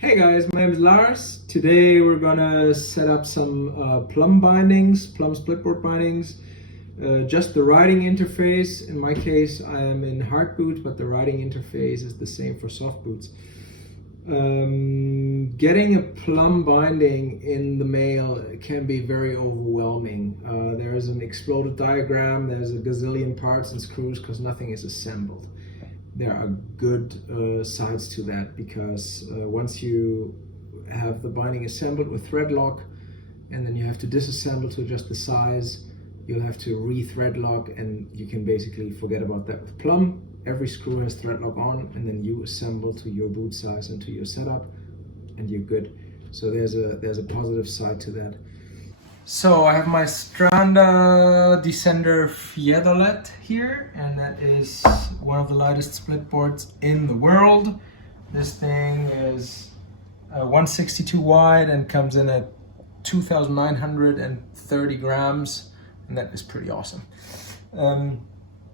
Hey guys, my name is Lars. Today we're gonna set up some Plum bindings, Plum splitboard bindings. Just the writing interface. In my case, I am in hardboot, but the writing interface is the same for softboots. Getting a Plum binding in the mail can be very overwhelming. There is an exploded diagram, there's a gazillion parts and screws because nothing is assembled. There are good sides to that because once you have the binding assembled with thread lock and then you have to disassemble to adjust the size, you'll have to re-thread lock, and you can basically forget about that with Plum. Every screw has thread lock on, and then you assemble to your boot size and to your setup, and you're good. So there's a positive side to that. So I have my Stranda Descender Fjäderlätt here, and that is one of the lightest split boards in the world. This thing is 162 wide and comes in at 2,930 grams, and that is pretty awesome.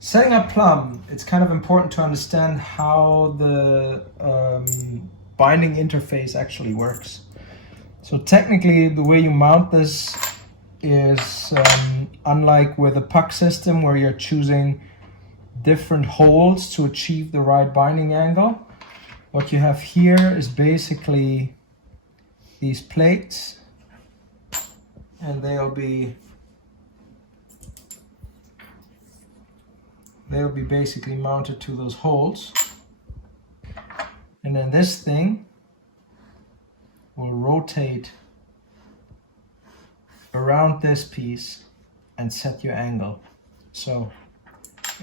Setting up Plum, it's kind of important to understand how the binding interface actually works. So technically, the way you mount this is unlike with a puck system where you're choosing different holes to achieve the right binding angle. What you have here is basically these plates, and they'll be basically mounted to those holes, and then this thing will rotate around this piece and set your angle. So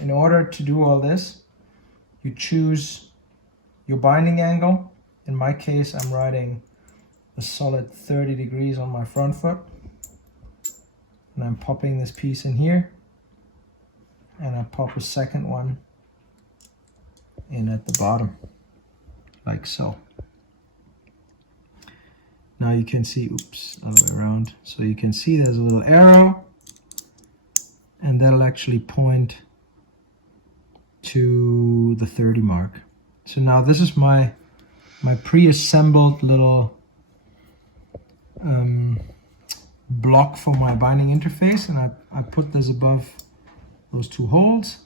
in order to do all this, you choose your binding angle. In my case, I'm writing a solid 30 degrees on my front foot, and I'm popping this piece in here, and I pop a second one in at the bottom, like so. Now you can see, oops, other way around. So you can see there's a little arrow, and that'll actually point to the 30 mark. So now this is my pre-assembled little block for my binding interface, and I put this above those two holes,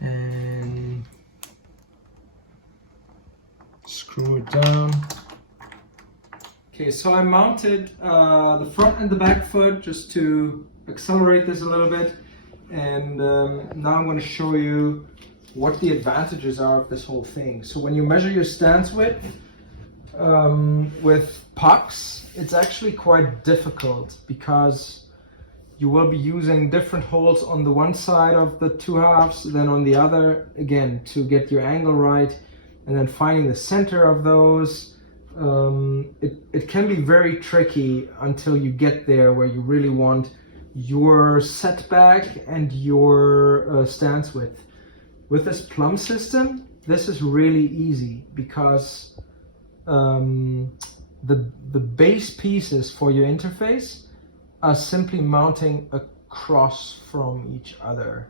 and screw it down. Okay, so I mounted the front and the back foot just to accelerate this a little bit, and now I'm going to show you what the advantages are of this whole thing. So when you measure your stance width with pucks, it's actually quite difficult because you will be using different holes on the one side of the two halves than on the other, again, to get your angle right, and then finding the center of those. It can be very tricky until you get there where you really want your setback and your stance width. With this Plum system, this is really easy because the base pieces for your interface are simply mounting across from each other.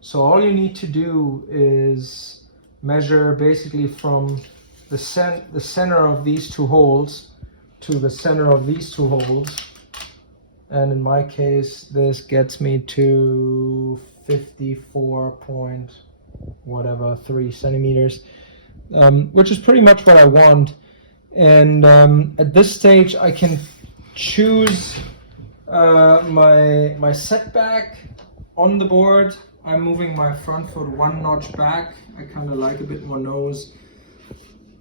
So all you need to do is measure basically from the center of these two holes to the center of these two holes, and in my case this gets me to 54.3 centimeters, which is pretty much what I want. And at this stage I can choose my setback on the board. I'm moving my front foot one notch back. I kind of like a bit more nose.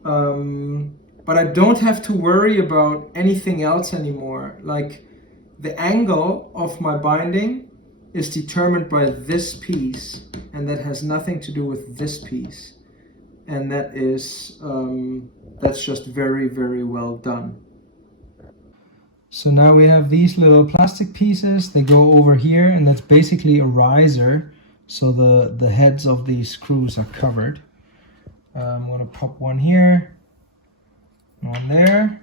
But I don't have to worry about anything else anymore. Like, the angle of my binding is determined by this piece, and that has nothing to do with this piece. And that is, that's just very, very well done. So now we have these little plastic pieces. They go over here, and that's basically a riser. So the heads of these screws are covered. I'm going to pop one here, one there,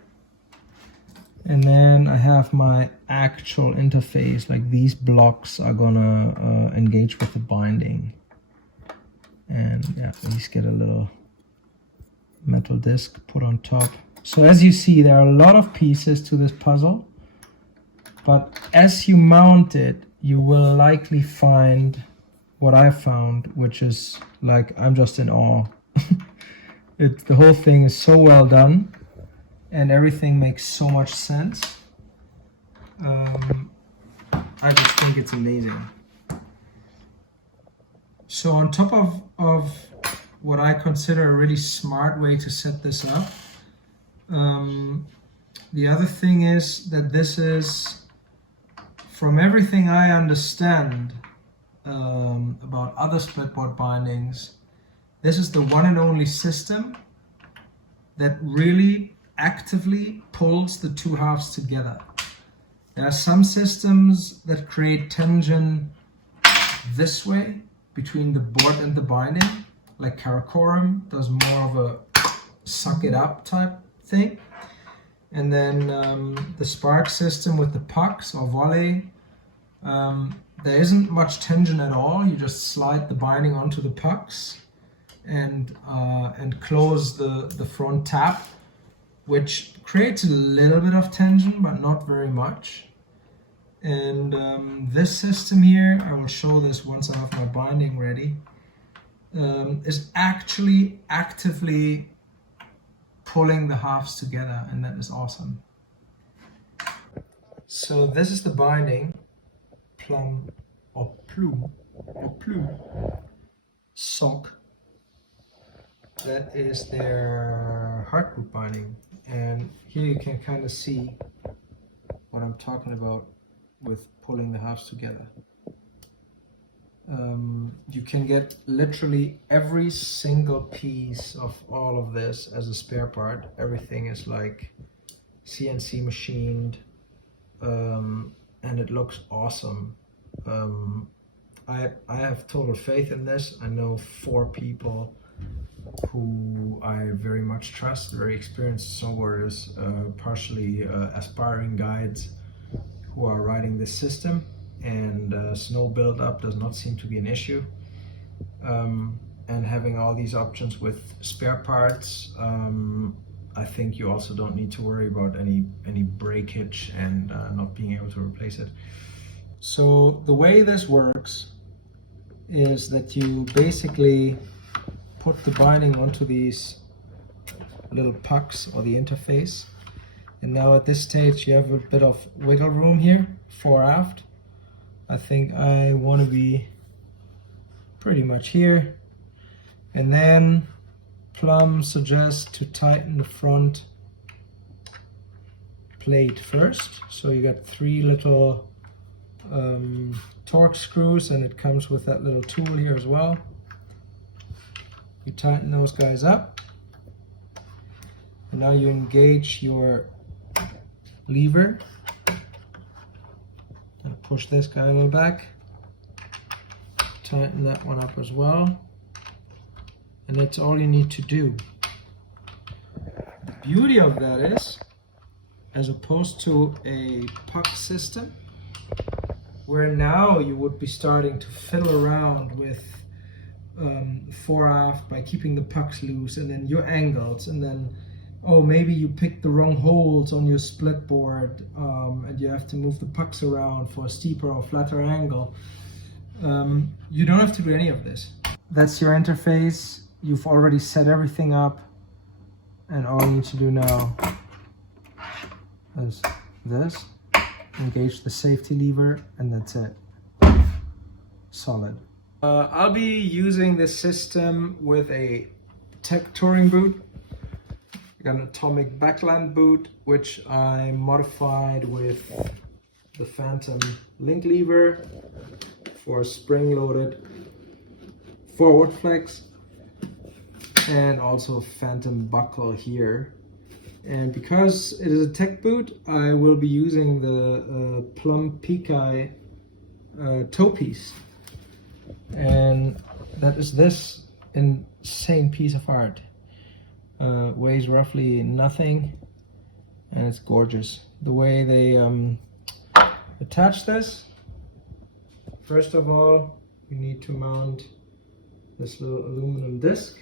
and then I have my actual interface. Like, these blocks are going to engage with the binding, and yeah, these get a little metal disc put on top. So as you see, there are a lot of pieces to this puzzle, but as you mount it, you will likely find what I found, which is like, I'm just in awe. The whole thing is so well done and everything makes so much sense. I just think it's amazing. So on top of what I consider a really smart way to set this up, the other thing is that this is, from everything I understand about other splitboard bindings, this is the one and only system that really actively pulls the two halves together. There are some systems that create tension this way between the board and the binding, like Karakoram does more of a suck it up type thing. And then the Spark system with the pucks or volley, there isn't much tension at all. You just slide the binding onto the pucks and close the front tap, which creates a little bit of tension, but not very much. And this system here, I will show this once I have my binding ready, is actually actively pulling the halves together, and that is awesome. So this is the binding, Plum or Plum SOK. That is their hardboot binding, and here you can kind of see what I'm talking about with pulling the halves together. You can get literally every single piece of all of this as a spare part. Everything is like CNC machined, and it looks awesome. I have total faith in this. I know 4 people who I very much trust, very experienced snowboarders, partially aspiring guides who are riding this system, and snow buildup does not seem to be an issue. And having all these options with spare parts, I think you also don't need to worry about any breakage and not being able to replace it. So the way this works is that you basically put the binding onto these little pucks or the interface, and now at this stage you have a bit of wiggle room here, fore aft. I think I want to be pretty much here, and then Plum suggests to tighten the front plate first. So you got 3 little torque screws, and it comes with that little tool here as well. You tighten those guys up, and now you engage your lever and push this guy a little back. Tighten that one up as well, and that's all you need to do. The beauty of that is, as opposed to a puck system, where now you would be starting to fiddle around with fore aft by keeping the pucks loose, and then your angles, and then maybe you picked the wrong holes on your split board, and you have to move the pucks around for a steeper or flatter angle. You don't have to do any of this. That's your interface. You've already set everything up, and all you need to do now is this. Engage the safety lever, and that's it. Solid. I'll be using this system with a Tech touring boot, an atomic backland boot, which I modified with the Phantom link lever for spring-loaded forward flex, and also Phantom buckle here. And because it is a tech boot, I will be using the Plum Pekai toe piece. And that is this insane piece of art. Weighs roughly nothing, and it's gorgeous. The way they attach this, first of all, you need to mount this little aluminum disc.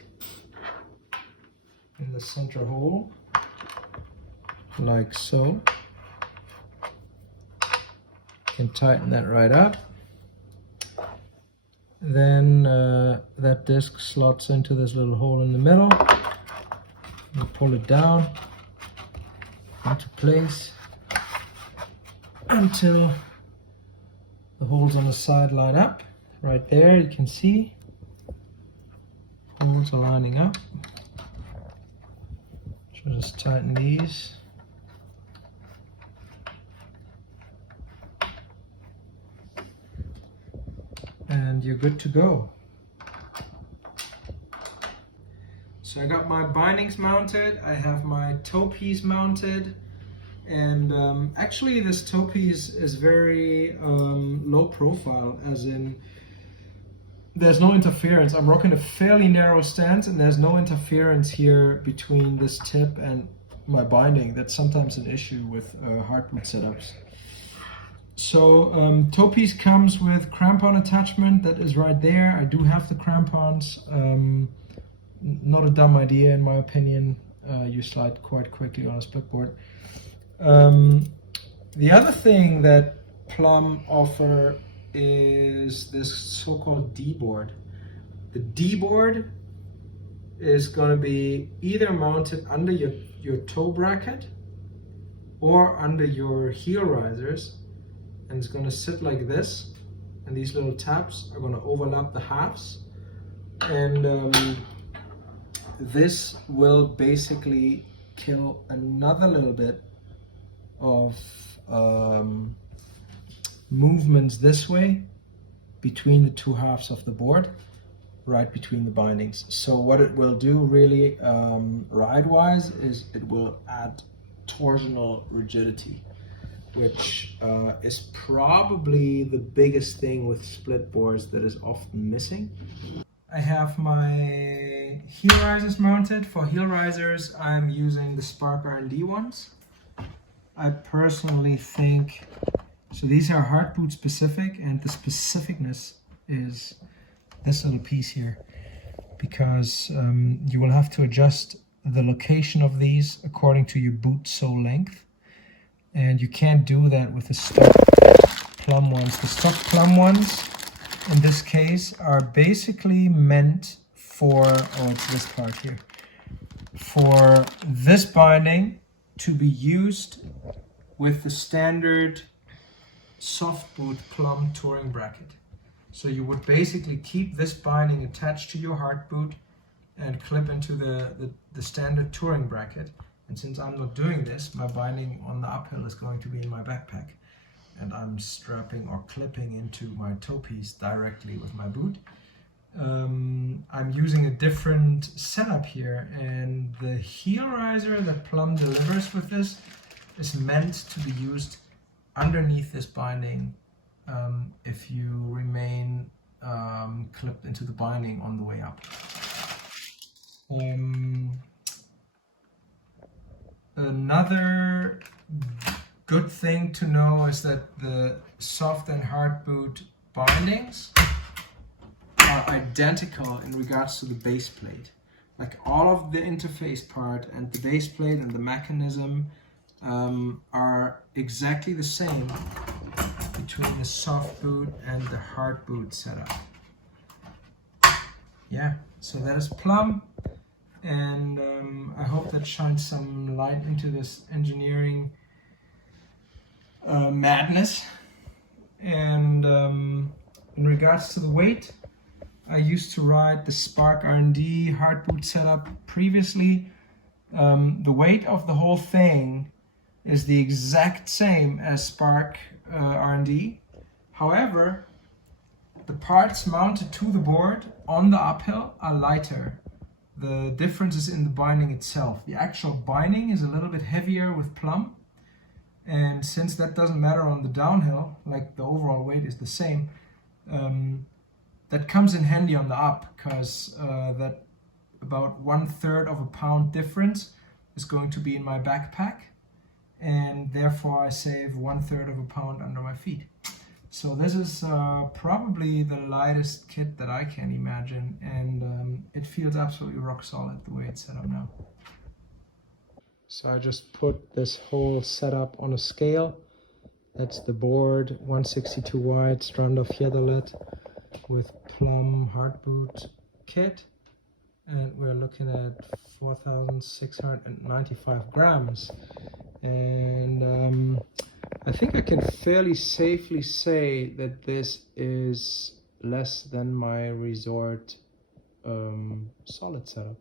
in the center hole, like so. You can tighten that right up. Then that disc slots into this little hole in the middle. You pull it down into place until the holes on the side line up. Right there you can see holes are lining up. So just tighten these. And you're good to go. So I got my bindings mounted, I have my toe piece mounted, and actually this toe piece is very low profile, as in there's no interference. I'm rocking a fairly narrow stance and there's no interference here between this tip and my binding. That's sometimes an issue with hard boot setups. So toe piece comes with crampon attachment that is right there. I do have the crampons. Not a dumb idea in my opinion. You slide quite quickly on a Splitboard. The other thing that Plum offer is this so-called D-board. The D-board is going to be either mounted under your toe bracket or under your heel risers, and it's going to sit like this, and these little tabs are going to overlap the halves, and this will basically kill another little bit of movements this way between the two halves of the board, right between the bindings. So what it will do really ride-wise is it will add torsional rigidity, which is probably the biggest thing with split boards that is often missing. I have my heel risers mounted. For heel risers, I'm using the Spark R&D ones. I personally think, so these are hard boot specific, and the specificness is this little piece here, because you will have to adjust the location of these according to your boot sole length, and you can't do that with the stock Plum ones. The stock Plum ones in this case are basically meant for, oh, it's this part here, for this binding to be used with the standard softboot Plum touring bracket. So you would basically keep this binding attached to your hard boot and clip into the standard touring bracket. And since I'm not doing this, my binding on the uphill is going to be in my backpack, and I'm strapping or clipping into my toe piece directly with my boot. I'm using a different setup here, and the heel riser that Plum delivers with this is meant to be used underneath this binding if you remain clipped into the binding on the way up. Another good thing to know is that the soft and hard boot bindings are identical in regards to the base plate. Like all of the interface part and the base plate and the mechanism are exactly the same between the soft boot and the hard boot setup. Yeah, so that is Plum, and I hope that shines some light into this engineering madness. And in regards to the weight, I used to ride the Spark R&D hard boot setup previously. The weight of the whole thing is the exact same as Spark R&D. However, the parts mounted to the board on the uphill are lighter. The difference is in the binding itself. The actual binding is a little bit heavier with Plum, and since that doesn't matter on the downhill, like the overall weight is the same, that comes in handy on the up, because that about 1/3 of a pound difference is going to be in my backpack, and therefore I save 1/3 of a pound under my feet. So this is probably the lightest kit that I can imagine, and it feels absolutely rock solid the way it's set up now. So I just put this whole setup on a scale. That's the board, 162 wide, Stranda Fjäderlätt with Plum hardboot kit. And we're looking at 4,695 grams. And I think I can fairly safely say that this is less than my resort solid setup.